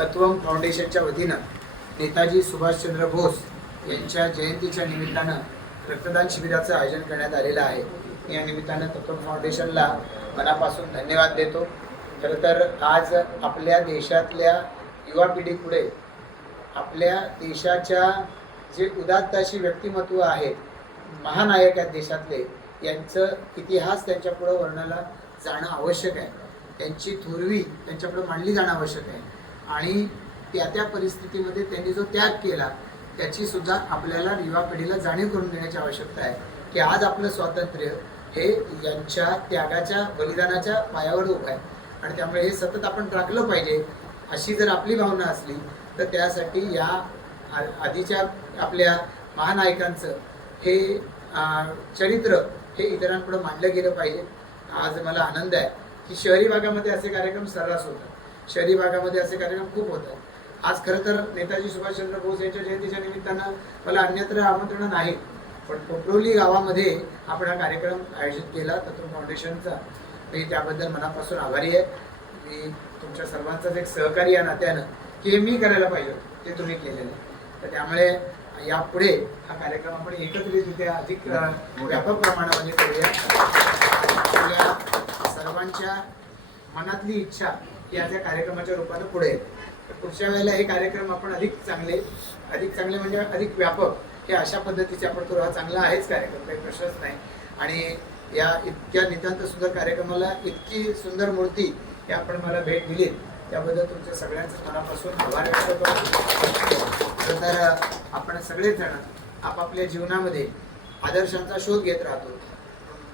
तत्वम फाउंडेशनच्या वतीनं नेताजी सुभाषचंद्र बोस यांच्या जयंतीच्या निमित्तानं रक्तदान शिबिराचं आयोजन करण्यात आलेलं आहे। या निमित्तानं तत्वम फाउंडेशनला मनापासून धन्यवाद देतो। खरं तर आज आपल्या देशातल्या युवा पिढीपुढे आपल्या देशाच्या जे उदात्त अशी व्यक्तिमत्व आहेत, महानायक आहेत देशातले, यांचं इतिहास त्यांच्यापुढं वर्णाला जाणं आवश्यक आहे। त्यांची थोरवी त्यांच्यापुढं मांडली जाणं आवश्यक आहे आणि त्या परिस्थितीमध्ये त्यांनी जो त्याग केला त्याची सुद्धा आपल्याला युवा पिढीला जाणीव करून देण्याची आवश्यकता आहे की आज आपलं स्वातंत्र्य हे यांच्या त्यागाच्या बलिदानाच्या पायावर उभं आहे आणि त्यामुळे हे सतत आपण राखलं पाहिजे। अशी जर आपली भावना असली तर त्यासाठी या आधीच्या आपल्या महानायकांचं हे चरित्र हे इतरांपुढे मांडलं गेलं पाहिजे। आज मला आनंद आहे की शहरी भागामध्ये असे कार्यक्रम सर्रास होतात, शहरी भागामध्ये असे कार्यक्रम खूप होतात। आज खरं तर नेताजी सुभाषचंद्र बोस यांच्या जयंतीच्या निमित्तानं मला अन्यत्र आमंत्रण नाही, पण कोपरोली गावामध्ये आपण हा कार्यक्रम आयोजित केला तत्वम फाउंडेशनचा। मी त्याबद्दल मनापासून आभारी आहे। मी तुमच्या सर्वांचंच एक सहकारी या नात्यानं की हे मी करायला पाहिजे ते तुम्ही केलेलं आहे, तर त्यामुळे यापुढे हा कार्यक्रम आपण एकत्रितरित्या अधिक व्यापक प्रमाणामध्ये करूया। आपल्या सर्वांच्या मनातली इच्छा या त्या कार्यक्रमाच्या रूपानं पुढे येते। तर पुढच्या वेळेला हे कार्यक्रम आपण अधिक चांगले म्हणजे अधिक व्यापक हे अशा पद्धतीचे आपण करू। हा चांगला आहेच कार्यक्रम, काही प्रश्नच नाही। आणि या इतक्या नितांत सुंदर कार्यक्रमाला इतकी सुंदर मूर्ती हे आपण मला भेट दिली त्याबद्दल तुमच्या सगळ्यांचं मनापासून आभार व्यक्त करतो। तर आपण सगळेच जण आपापल्या जीवनामध्ये आदर्शांचा शोध घेत राहतो।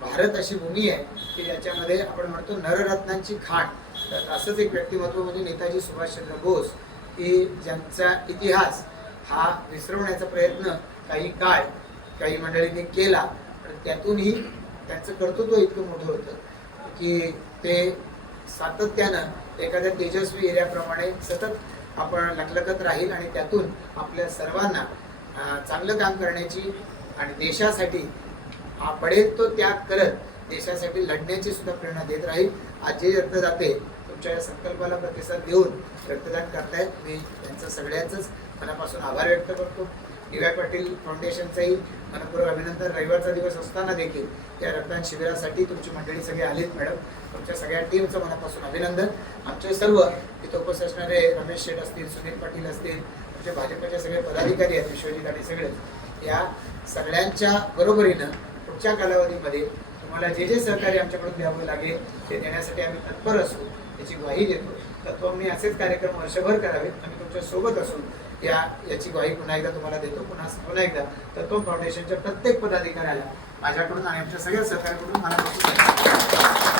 भारत अशी भूमी आहे की याच्यामध्ये आपण म्हणतो नररत्नांची खाण, तर असंच एक व्यक्तिमत्व म्हणजे नेताजी सुभाषचंद्र बोस की ज्यांचा इतिहास हा विसरवण्याचा प्रयत्न काही मंडळींनी केला, पण त्यातूनही त्यांचं कर्तृत्व इतकं मोठं होतं की ते सातत्यानं एखाद्या तेजस्वी हिऱ्याप्रमाणे सतत आपण लखलखत राहील आणि त्यातून आपल्या सर्वांना चांगलं काम करण्याची आणि देशासाठी पडेल तो त्याग करत देशासाठी लढण्याची सुद्धा प्रेरणा देत राहील। आज जे रक्तदाते तुमच्या या संकल्पाला प्रतिसाद देऊन रक्तदान करतायत, मी त्यांचं सगळ्यांचंच मनापासून आभार व्यक्त करतो। डी.वाय. पाटील फाउंडेशनचंही मनपूर्वक अभिनंदन। रविवारचा दिवस असताना देखील या रक्तदान शिबिरासाठी तुमची मंडळी सगळी आलीत मॅडम, तुमच्या सगळ्या टीमचं मनापासून अभिनंदन। आमचे सर्व इथं उपस्थित असणारे रमेश शेठ असतील, सुनील पाटील असतील, आमचे भाजपचे सगळे पदाधिकारी आहेत, विश्वजित आणि सगळे, या सगळ्यांच्या बरोबरीनं पुढच्या कालावधीमध्ये तुम्हाला जे जे सहकार्य आमच्याकडून द्यावं लागेल ते देण्यासाठी आम्ही तत्पर असू याची ग्वाही देतो। तत्वमने असेच कार्यक्रम वर्षभर करावेत, आम्ही तुमच्या सोबत असून याची ग्वाही पुन्हा एकदा तुम्हाला देतो। पुन्हा एकदा तत्वम फाउंडेशनच्या प्रत्येक पदाधिकाऱ्याला माझ्याकडून आणि आमच्या सगळ्या सहकार्याकडून मनापासून